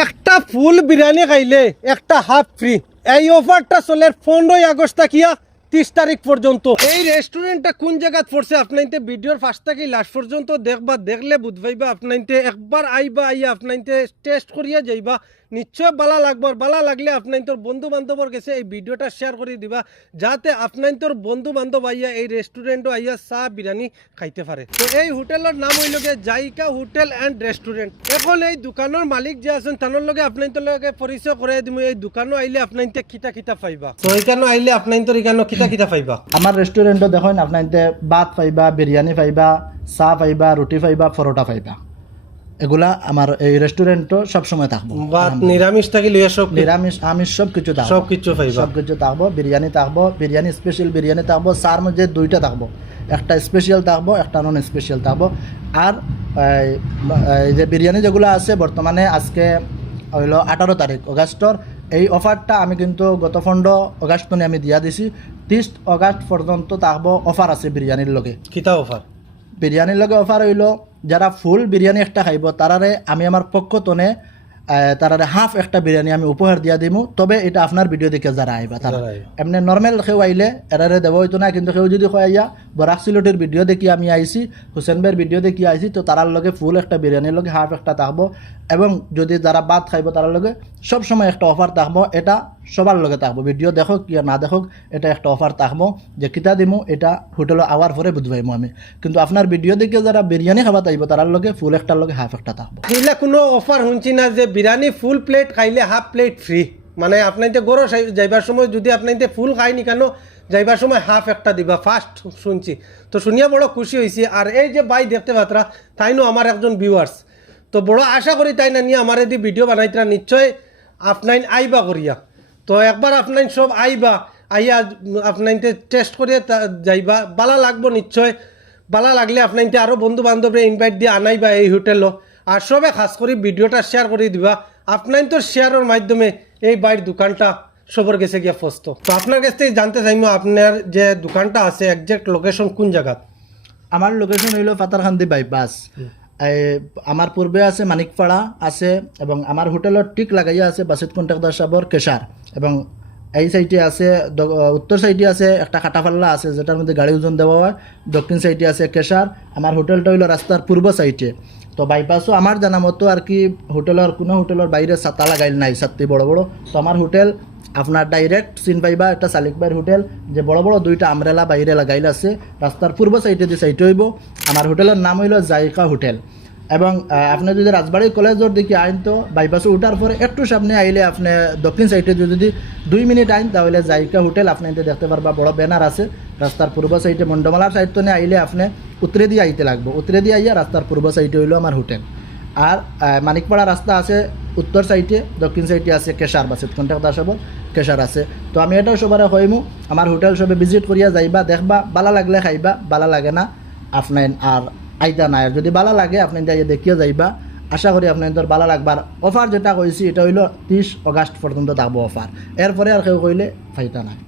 একটা ফুল বিরিয়ানি খাইলে একটা হাফ ফ্রি। এই অফারটা চলে 15 আগস্ট থাকিয়া 30 তারিখ পর্যন্ত। এই রেস্টুরেন্টটা কোন জায়গাত পড়ছে আপনাইতে ভিডিওর ফার্স্ট থেকে লাস্ট পর্যন্ত দেখবা, দেখলে বুঝবাইবা। আপনাইতে একবার আইবা, আইয়া আপনাইতে টেস্ট করিয়া যাইবা, নিশ্চয় ভালো লাগবে। আর ভালো লাগলে আপনাইতর বন্ধু বান্ধবর কাছে এই ভিডিওটা শেয়ার করে দিবা, যাতে আপনাইতর বন্ধু বান্ধব আইয়া এই রেস্টুরেন্টও আইয়া চা বিরিয়ানি খাইতে পারে। তো এই হোটেলের নাম হইল গিয়ে জাইকা হোটেল অ্যান্ড রেস্টুরেন্ট। এখন এই দোকানের মালিক যে আছেন তানোর লগে আপনাইতর লগে পরিচয় করে দিব। এই দোকানও আইলে আপনাইতে কিতা কিতা পাইবা, তো এইখানে আইলে আপনাইতর এখানে কিতা কিতা পাইবা। আমার রেস্টুরেন্টও দেখেন আপনাইতে ভাত পাইবা, বিরিয়ানি পাইবা, চা পাইবা, রুটি পাইবা, পরোটা পাইবা। এগুলা আমার এই রেস্টুরেন্টও সবসময় থাকবো। ভাত নিরামিষ থাকিলে সব, নিরামিষ আমিষ সব কিছু থাকবো, সব কিছু পাইবা। সব কিছু থাকবো। বিরিয়ানি থাকবো, বিরিয়ানি স্পেশাল বিরিয়ানি থাকবো। চার মধ্যে দুইটা থাকবো, একটা স্পেশাল থাকবো, একটা নন স্পেশাল থাকবো। আর এই যে বিরিয়ানি যেগুলো আছে বর্তমানে আজকে হইল 18 তারিখ অগাস্টর। এই অফারটা আমি কিন্তু গত 15 অগাস্ট আমি দিয়া দিছি। 30 অগাস্ট পর্যন্ত থাকবো অফার আছে বিরিয়ানির লগে। কিতা অফার? বিরিয়ানির লগে অফার হইল যারা ফুল বিরিয়ানি একটা খাইব তারারে আমি আমার পক্ষ তনে তারারে হাফ একটা বিরিয়ানি আমি উপহার দিয়া দিমু। তবে এটা আপনার ভিডিও দেখে যারা আইবা তারা এমনি নর্মাল কেউ আইলে এরারে দেব হইতো না। কিন্তু কেউ যদি আইয়া বরাক সিলটের ভিডিও দেখি আমি আইছি, হুসেন ভাইয়ের ভিডিও দেখি আইছি, তো তারার লগে ফুল একটা বিরিয়ানির লগে হাফ একটা থাকবো। এবং যদি যারা ভাত খাইব তারার লগে সবসময় একটা অফার থাকবো। এটা সবার লগে থাকবো, ভিডিও দেখো কি না দেখো, এটা একটা অফার থাকবো। যে কিতা দিমু এটা হোটেলে আওয়ার পরে বুঝবাইমু আমি। কিন্তু আপনার ভিডিও দেখে যারা বিরিয়ানি খাবা তাইব তারার লগে ফুল একটার লগে হাফ একটা থাকবো। এইলা কোনো অফার শুনছি না যে বিরিয়ানি ফুল প্লেট খাইলে হাফ প্লেট ফ্রি। মানে আপনাইতে গরো যাইবার সময় যদি আপনাইতে ফুল খাইনি কেন যাইবার সময় হাফ একটা দিবা, ফার্স্ট শুনছি। তো শুনিয়া বড় খুশি হয়েছি। আর এই যে ভাই দেখতে পাত্রা, তাইনো আমার একজন ভিউয়ার্স। তো বড় আশা করি তাই না নিয়ে আমার এদি ভিডিও বানাইতরা নিশ্চয় আপনাইন আইবা করিয়া। তো একবার আপনাইন সব আইবা, আইয়া আপনাইতে টেস্ট করিয়া যাইবা, ভালো লাগবো নিশ্চয়। ভালো লাগলে আপনাইতে আরও বন্ধু বান্ধবরে ইনভাইট দিয়ে আনাইবা এই হোটেলও। আর সবে খাস করে ভিডিওটা শেয়ার করে দিবা। আপনার তো শেয়ারের মাধ্যমে এই বাইরের দোকানটা সবার কাছে গিয়ে ফসতো। তো আপনার কাছ থেকে জানতে চাইবো আপনার যে দোকানটা আছে একজ্যাক্ট লোকেশন কোন জায়গা? আমার লোকেশন হইল পাতারকান্দি বাইপাস। আমার পূর্বে আছে মানিকপাড়া আছে, এবং আমার হোটেলের ঠিক লাগাইয়া আছে বাসিত কন্ট্রাক্টর সাহেবর কেশার। এবং এই সাইডে আছে উত্তর সাইডে আছে একটা কাটাপাল্লা আছে যেটার মধ্যে গাড়ি ওজন দেওয়া হয়। দক্ষিণ সাইডে আছে কেশার। আমার হোটেলটা হইল রাস্তার পূর্ব সাইডে। তো বাইপাসও আমার জানা মতো আর কি হোটেলের কোনো হোটেলের বাইরে ছাতা লাগাইল নাই, ছাত্রী বড় বড়। তো আমার হোটেল আপনার ডাইরেক্ট চিন পাইবা একটা শালিক ভাইয়ের হোটেল, যে বড় বড় দুইটা আমরেলা বাইরে লাগাইল আছে রাস্তার পূর্ব সাইডে যে সাইডে হইব। আমার হোটেলের নাম হইল জাইকা হোটেল। এবং আপনি যদি রাজবাড়ি কলেজের দিকে আইন তো বাইপাসে উঠার পরে একটু সামনে আইলে আপনি দক্ষিণ সাইডে যদি 2 মিনিট আইন তাহলে জাইকা হোটেল আপনি দেখতে পারবা। বড় ব্যানার আছে রাস্তার পূর্ব সাইডে মন্ডমালার সাইড তো আইলে আপনি উত্তরে দিয়ে আইতে লাগবে। উত্তরে দিয়ে আইয়া রাস্তার পূর্ব সাইডে হইলো আমার হোটেল। আর মানিকপাড়া রাস্তা আছে উত্তর সাইডে, দক্ষিণ সাইডে আছে কেশার বাসিত কন্ট্রাক্টর সাহেব কেশার আছে। তো আমি এটাও সবার কইমু আমার হোটেল সবে ভিজিট করিয়া যাইবা, দেখবা, ভালো লাগলে খাইবা, ভালো লাগে না আপনার আর আইতা নাই। আর যদি ভালো লাগে আপনি যাইয়া দেখিয়া যাইবা। আশা করি আপনাদের ভালো লাগবার। অফার যেটা কইছি এটা হইল 30 অগাস্ট পর্যন্ত থাকবো অফার। এরপরে আর কেউ কইলে ফাইতা নাই।